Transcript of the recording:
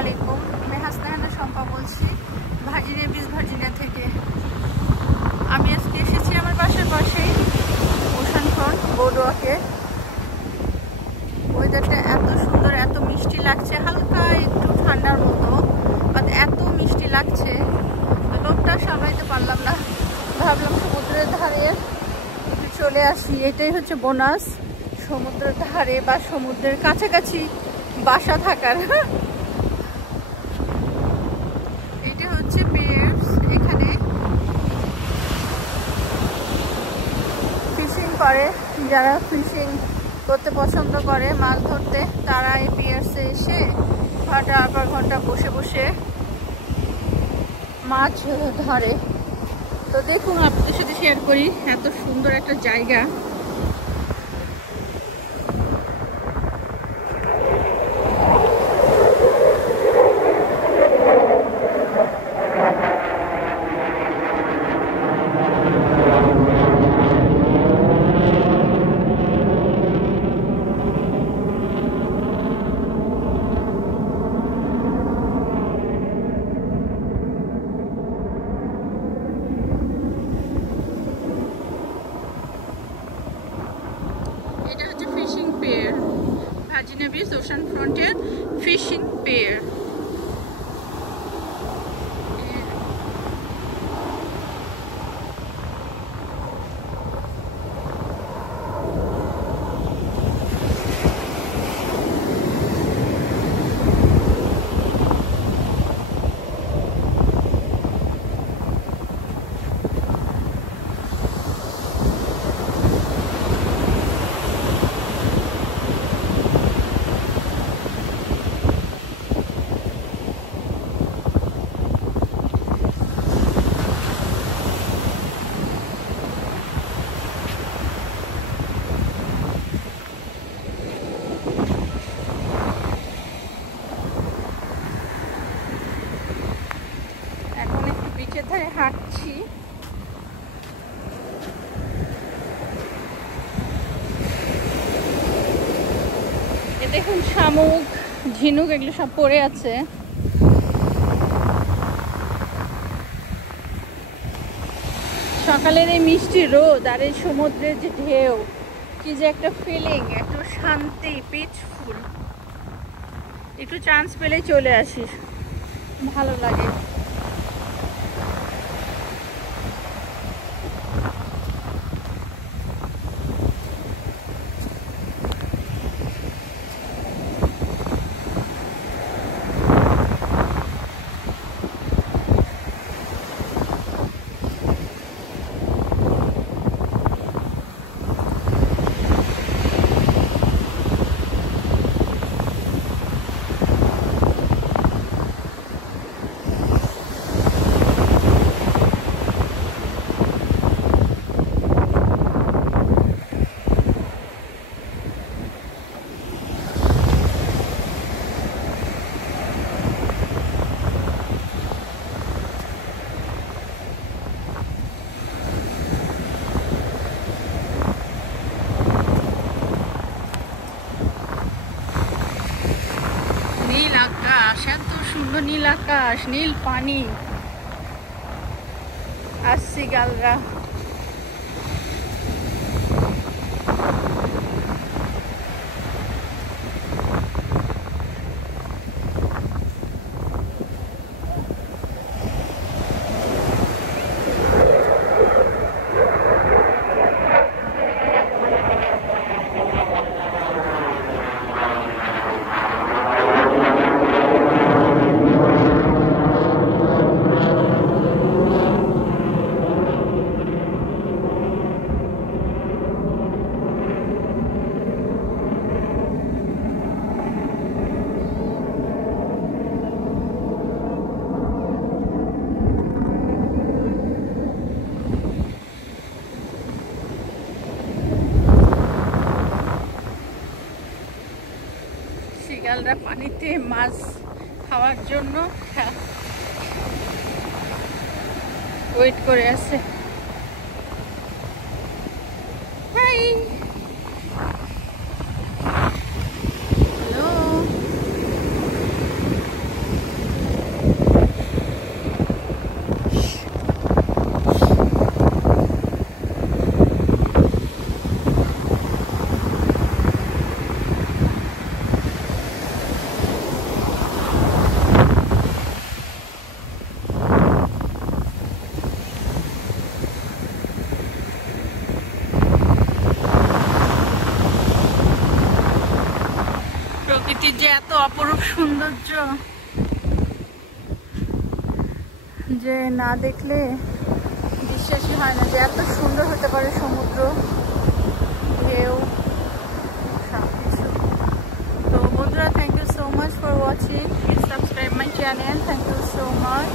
আলাইকুম, আমি হাসনাহানা শম্পা বলছি ভার্জিনিয়া বিচ, ভার্জিনিয়া থেকে। আমি আজকে এসেছি আমার বাসার পাশেই ওশান ফ্রন্ট বোর্ডওয়াকে। ওয়েদারটা এত সুন্দর, এত মিষ্টি লাগছে, হালকা একটু ঠান্ডার মতো, বাট এত মিষ্টি লাগছে লোকটা সামলাইতে পারলাম না। ভাবলাম সমুদ্রের ধারে একটু চলে আসি, এটাই হচ্ছে বোনাস সমুদ্রের ধারে বা সমুদ্রের কাছাকাছি বাসা থাকার। এটা হচ্ছে পিয়ার্স, এখানে ফিশিং করে, যারা ফিশিং করতে পছন্দ করে, মাছ ধরতে, তারা এই পিয়ার্সে এসে ঘন্টার পর ঘন্টা বসে বসে মাছ ধরে। তো দেখুন, আপনাদের সাথে শেয়ার করি, এত সুন্দর একটা জায়গা। ভার্জিনিয়া বিচ ওশান ফ্রন্টের ফিশিং পিয়ার। বিচের ধারে হাঁটছি, দেখুন শামুক, ঝিনুক এগুলো সব পড়ে আছে। সকালের এই মিষ্টি রোদ আর এই সমুদ্রের যে ঢেউ, কি যে একটা ফিলিং, একটু শান্তি, পিসফুল। একটু চান্স পেলেই চলে আসি, ভালো লাগে। নীল আকাশ, এত সুন্দর নীল আকাশ, নীল পানি আর সিগালরা। সিগালরা পানিতে মাছ খাওয়ার জন্য ওয়েট করে আছে। Hi, hello. প্রকৃতির যে এত অপরূপ সৌন্দর্য যে না দেখলে বিশ্বাসই হয় না যে এত সুন্দর হতে পারে সমুদ্র, ঢেউ, সবকিছু। তো বন্ধুরা, thank you so much for watching, please subscribe my channel, thank you so much.